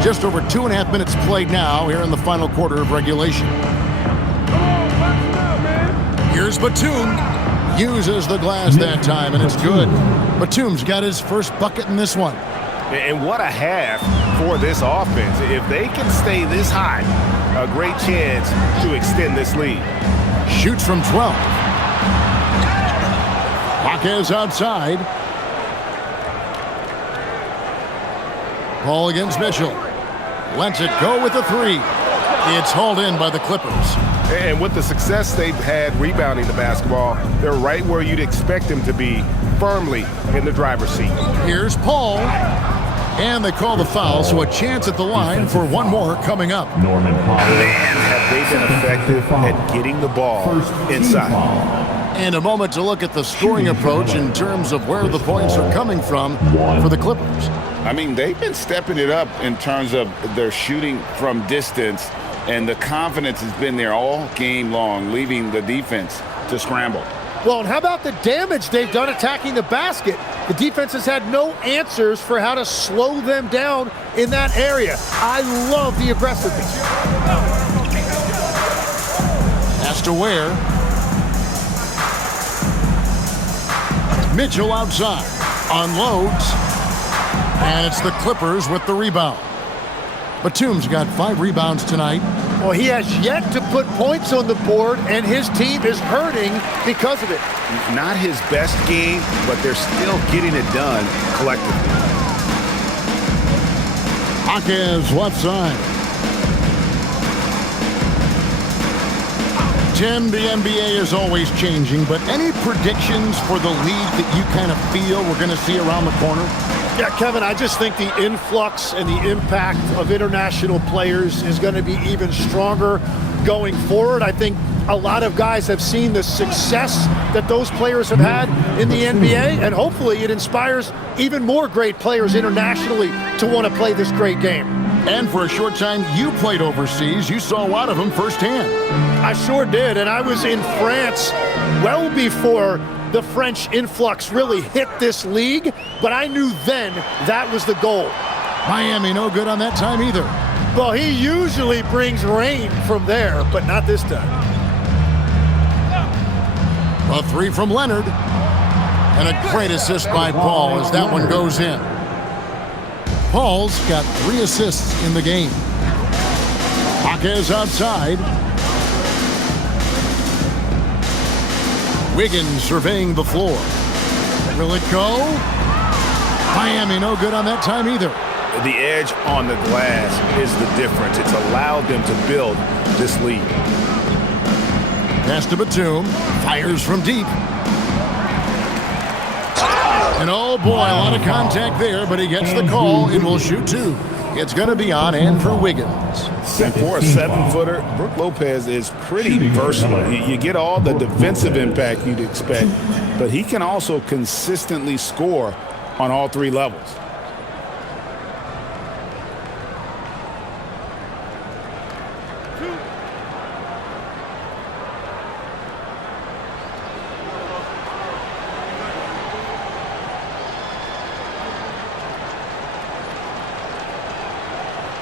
Just over 2.5 minutes played now here in the final quarter of regulation. Here's Batum. Uses the glass that time, and it's good. Batum's got his first bucket in this one. And what a half for this offense. If they can stay this high, a great chance to extend this lead. Shoots from 12. Jaquez outside. Ball against Mitchell. Lets it go with the 3. It's hauled in by the Clippers. And with the success they've had rebounding the basketball, they're right where you'd expect them to be, firmly in the driver's seat. Here's Paul. And they call the foul, so a chance at the line for one more coming up. Norman Powell. Man, have they been effective at getting the ball inside. And a moment to look at the scoring approach in terms of where the points are coming from for the Clippers. I mean, they've been stepping it up in terms of their shooting from distance, and the confidence has been there all game long, leaving the defense to scramble. Well, and how about the damage they've done attacking the basket? The defense has had no answers for how to slow them down in that area. I love the aggressiveness. Has to Ware. Mitchell outside. unloads, and it's the Clippers with the rebound. Batum's got 5 rebounds tonight. Well, he has yet to put points on the board, and his team is hurting because of it. Not his best game, but they're still getting it done collectively. Hawkins left side. Tim, the NBA is always changing, but any predictions for the league that you kind of feel we're going to see around the corner? Yeah, Kevin, I just think the influx and the impact of international players is going to be even stronger going forward. I think a lot of guys have seen the success that those players have had in the NBA, and hopefully it inspires even more great players internationally to want to play this great game. And for a short time, you played overseas. You saw a lot of them firsthand. I sure did, and I was in France well before the French influx really hit this league, but I knew then that was the goal. Miami no good on that time either. Well, he usually brings rain from there, but not this time. A 3 from Leonard. And a great assist by Paul as that one goes in. Paul's got 3 assists in the game. Hawkins outside. Wiggins surveying the floor. Will it go? Miami no good on that time either. The edge on the glass is the difference. It's allowed them to build this lead. Pass to Batum. Fires from deep. And oh boy, a lot of contact there, but he gets the call and will shoot 2. It's going to be on and for Wiggins. And for a 7-footer, Brook Lopez is pretty versatile. You get all the defensive impact you'd expect, but he can also consistently score on all 3 levels.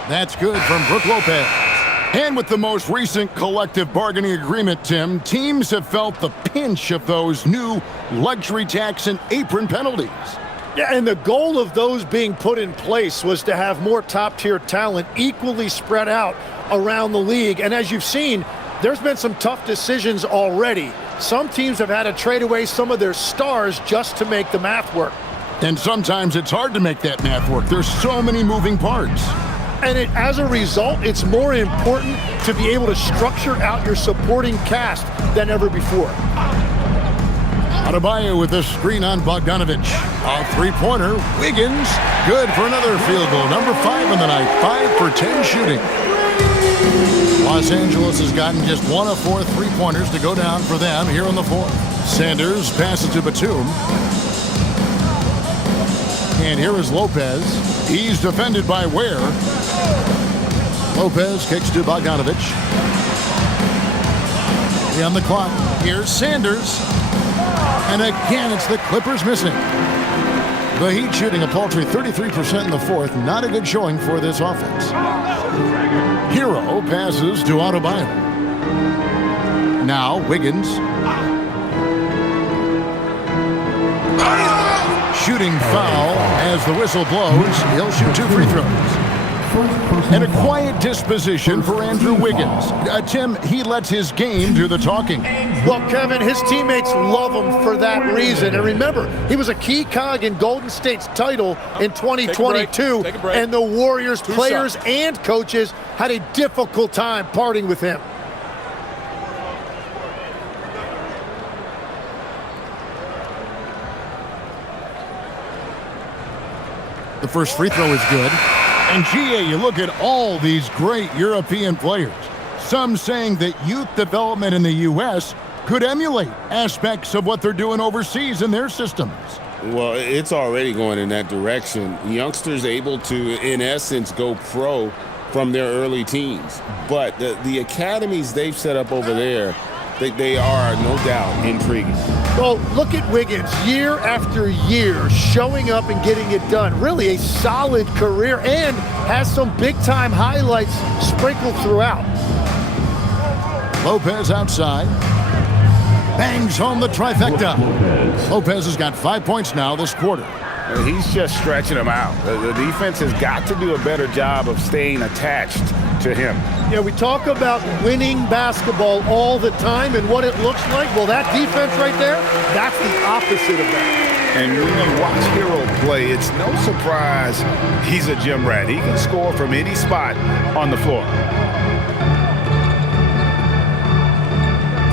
That's good from Brook Lopez. And with the most recent collective bargaining agreement, Tim, teams have felt the pinch of those new luxury tax and apron penalties. Yeah, and the goal of those being put in place was to have more top-tier talent equally spread out around the league. And as you've seen, there's been some tough decisions already. Some teams have had to trade away some of their stars just to make the math work. And sometimes it's hard to make that math work. There's so many moving parts. And as a result, it's more important to be able to structure out your supporting cast than ever before. Adebayo with a screen on Bogdanovic. A 3-pointer. Wiggins, good for another field goal. Number 5 on the night. 5 for 10 shooting. Los Angeles has gotten just 1 of 4 3-pointers to go down for them here in the 4th. Sanders passes to Batum. And here is Lopez. He's defended by Ware. Lopez kicks to Bogdanovic. On the clock. Here's Sanders. And again, it's the Clippers missing. The Heat shooting a paltry 33% in the 4th. Not a good showing for this offense. Hero passes to Adebayo. Now Wiggins. Shooting foul as the whistle blows. He'll shoot 2 free throws. And a quiet disposition for Andrew Wiggins. Tim, he lets his game do the talking. Well, Kevin, his teammates love him for that reason. And remember, he was a key cog in Golden State's title in 2022. Take a break. And the Warriors players and coaches had a difficult time parting with him. The first free throw is good. And GA, you look at all these great European players. Some saying that youth development in the U.S. could emulate aspects of what they're doing overseas in their systems. Well, it's already going in that direction. Youngsters able to, in essence, go pro from their early teens. But the academies they've set up over there, they are, no doubt, intriguing. Well, look at Wiggins, year after year, showing up and getting it done. Really a solid career and has some big-time highlights sprinkled throughout. Lopez outside. Bangs home the trifecta. Lopez has got 5 points now this quarter. He's just stretching him out. The defense has got to do a better job of staying attached to him. Yeah, we talk about winning basketball all the time and what it looks like. Well, that defense right there, that's the opposite of that. And when you watch Hero play, it's no surprise he's a gym rat. He can score from any spot on the floor.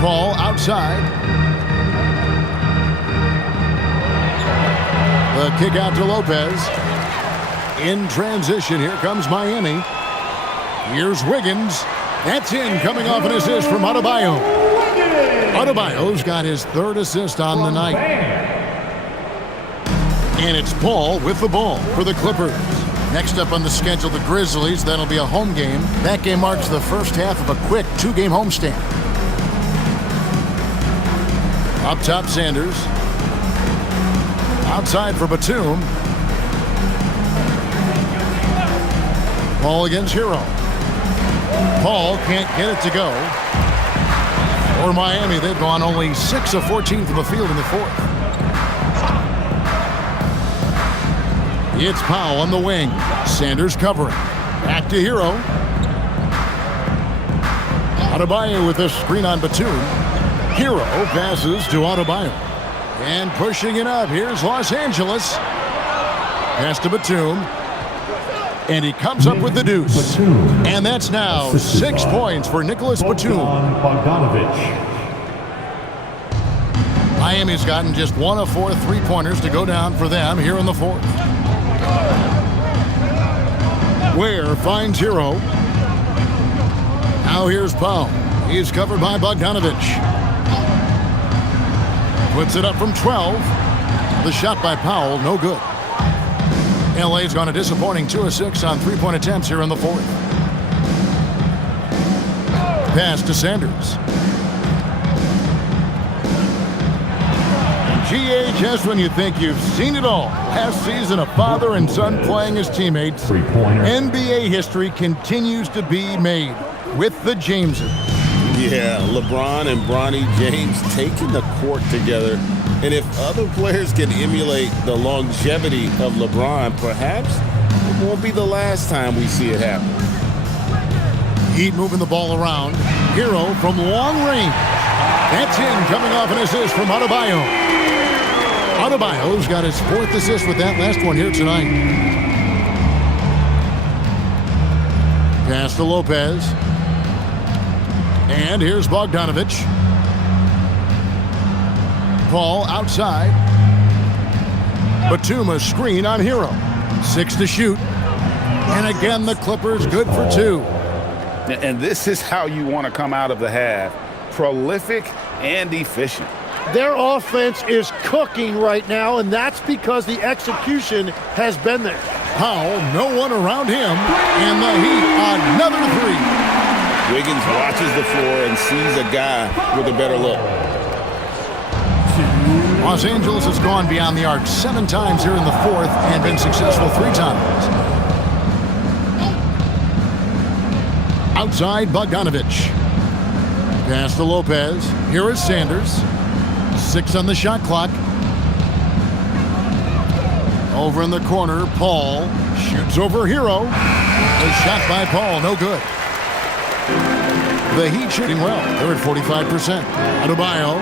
Ball outside. The kick out to Lopez. In transition, here comes Miami. Here's Wiggins. That's in, coming off an assist from Adebayo. Adebayo's got his third assist on the night. And it's Paul with the ball for the Clippers. Next up on the schedule, the Grizzlies. That'll be a home game. That game marks the first half of a quick 2-game homestand. Up top, Sanders. Outside for Batum. Ball against Hero. Paul can't get it to go. For Miami, they've gone only 6 of 14 from the field in the fourth. It's Powell on the wing. Sanders covering. Back to Hero. Adebayo with a screen on Batum. Hero passes to Adebayo. And pushing it up. Here's Los Angeles. Pass to Batum. And he comes up with the deuce. And that's now 6 points for Nicholas Batum. Miami's gotten just 1 of 4 3-pointers to go down for them here in the fourth. Ware finds Hero. Now here's Powell. He's covered by Bogdanovich. Puts it up from 12. The shot by Powell, no good. LA's gone a disappointing 2 of 6 on 3-point attempts here in the fourth. Pass to Sanders. GA, just when you think you've seen it all. Last season, a father and son playing as teammates. NBA history continues to be made with the Jameses. Yeah, LeBron and Bronny James taking the court together. And if other players can emulate the longevity of LeBron, perhaps it won't be the last time we see it happen. Heat moving the ball around. Hero from long range. That's in, coming off an assist from Adebayo. Adebayo's got his 4th assist with that last one here tonight. Pass to Lopez. And here's Bogdanovich. Paul outside. Batum a screen on Hero. 6 to shoot. And again, the Clippers good for 2. And this is how you want to come out of the half. Prolific and efficient. Their offense is cooking right now, and that's because the execution has been there. Powell, no one around him, and the Heat, another 3. Wiggins watches the floor and sees a guy with a better look. Los Angeles has gone beyond the arc 7 times here in the fourth and been successful 3 times. Outside, Bogdanovich. Pass to Lopez. Here is Sanders. 6 on the shot clock. Over in the corner, Paul shoots over Hero. A shot by Paul, no good. The Heat shooting well. They're at 45%. Adebayo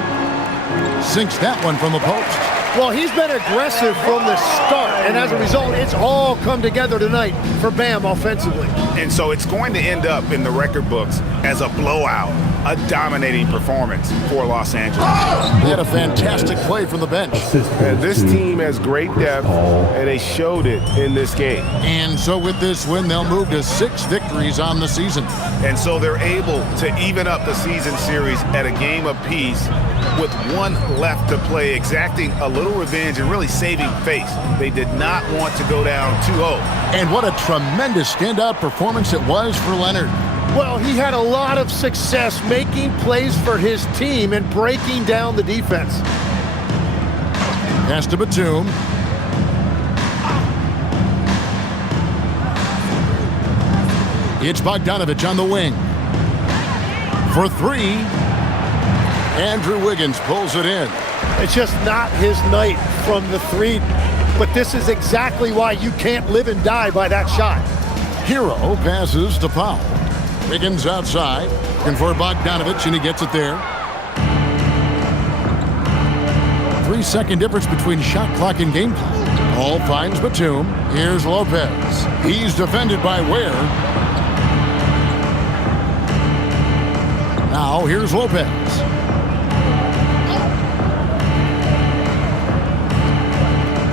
sinks that one from the post. Well, he's been aggressive from the start, and as a result, it's all come together tonight for Bam offensively. And so it's going to end up in the record books as a blowout, a dominating performance for Los Angeles. They had a fantastic play from the bench. This team has great depth, and they showed it in this game. And so with this win, they'll move to 6 victories on the season. And so they're able to even up the season series at a game apiece with 1 left to play, exacting a little revenge and really saving face. They did not want to go down 2-0. And what a tremendous standout performance it was for Leonard. Well, he had a lot of success making plays for his team and breaking down the defense. Pass to Batum. It's Bogdanovich on the wing. For 3. Andrew Wiggins pulls it in. It's just not his night from the 3. but this is exactly why you can't live and die by that shot. Hero passes to Powell. Wiggins outside. Looking for Bogdanovich, and he gets it there. 3-second difference between shot clock and game clock. Paul finds Batum. Here's Lopez. He's defended by Ware. Now here's Lopez.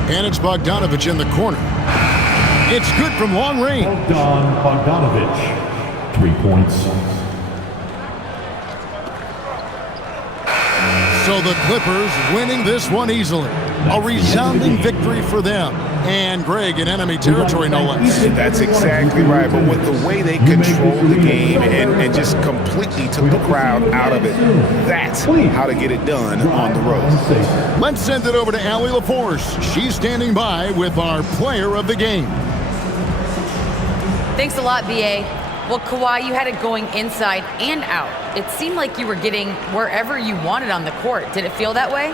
And it's Bogdanovich in the corner. It's good from long range. Bogdanovich, 3 points. So the Clippers winning this one easily. A resounding victory for them. And Greg in enemy territory, no less. That's exactly right. But with the way they controlled the game and just completely took the crowd out of it, that's how to get it done on the road. Let's send it over to Allie LaForce. She's standing by with our player of the game. Thanks a lot, B.A. Well, Kawhi, you had it going inside and out. It seemed like you were getting wherever you wanted on the court. Did it feel that way?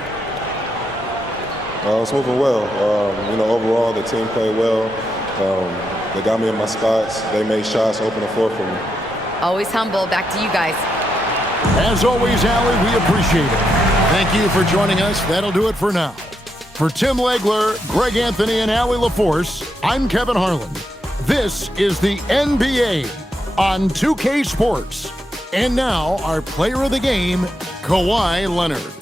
I was moving well. Overall, the team played well. They got me in my spots. They made shots, open the floor for me. Always humble. Back to you guys. As always, Allie, we appreciate it. Thank you for joining us. That'll do it for now. For Tim Legler, Greg Anthony, and Allie LaForce, I'm Kevin Harlan. This is the NBA on 2K Sports. And now, our player of the game, Kawhi Leonard.